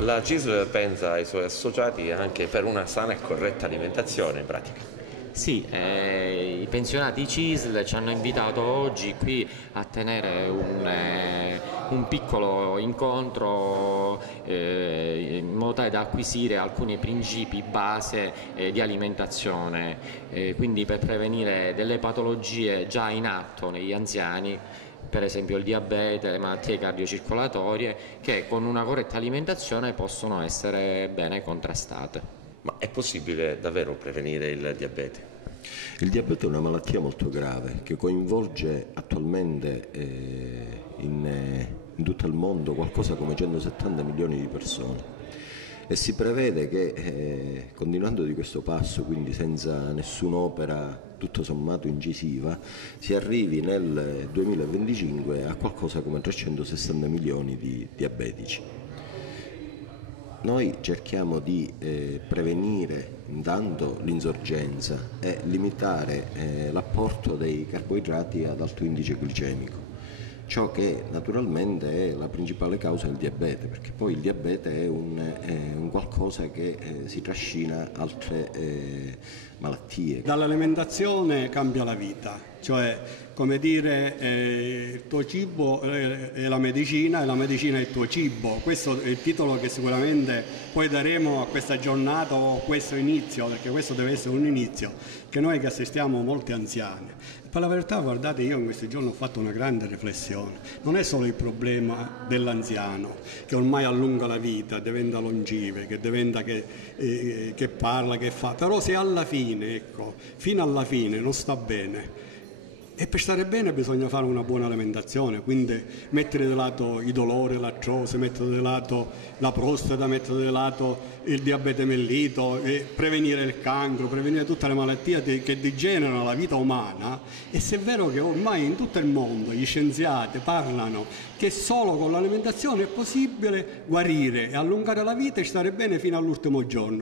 La CISL pensa ai suoi associati anche per una sana e corretta alimentazione in pratica. Sì, i pensionati CISL ci hanno invitato oggi qui a tenere un piccolo incontro in modo tale da acquisire alcuni principi base di alimentazione, quindi per prevenire delle patologie già in atto negli anziani, per esempio il diabete, le malattie cardiocircolatorie, che con una corretta alimentazione possono essere bene contrastate. Ma è possibile davvero prevenire il diabete? Il diabete è una malattia molto grave che coinvolge attualmente in tutto il mondo qualcosa come 170 milioni di persone e si prevede che continuando di questo passo, quindi senza nessun'opera tutto sommato incisiva, si arrivi nel 2025 a qualcosa come 360 milioni di diabetici. Noi cerchiamo di prevenire intanto l'insorgenza e limitare l'apporto dei carboidrati ad alto indice glicemico, ciò che naturalmente è la principale causa del diabete, perché poi il diabete è un qualcosa che si trascina altre malattie. Dall'alimentazione cambia la vita, cioè come dire il tuo cibo è la medicina e la medicina è il tuo cibo. Questo è il titolo che sicuramente poi daremo a questa giornata o a questo inizio, perché questo deve essere un inizio, che noi che assistiamo molti anziani. Per la verità, guardate, io in questi giorni ho fatto una grande riflessione. Non è solo il problema dell'anziano che ormai allunga la vita, diventa longive, che parla, che fa, però se alla fine, ecco, fino alla fine non sta bene. E per stare bene bisogna fare una buona alimentazione, quindi mettere da lato i dolori, l'artrosi, mettere da lato la prostata, mettere da lato il diabete mellito, e prevenire il cancro, prevenire tutte le malattie che degenerano la vita umana. E se è vero che ormai in tutto il mondo gli scienziati parlano che solo con l'alimentazione è possibile guarire e allungare la vita e stare bene fino all'ultimo giorno.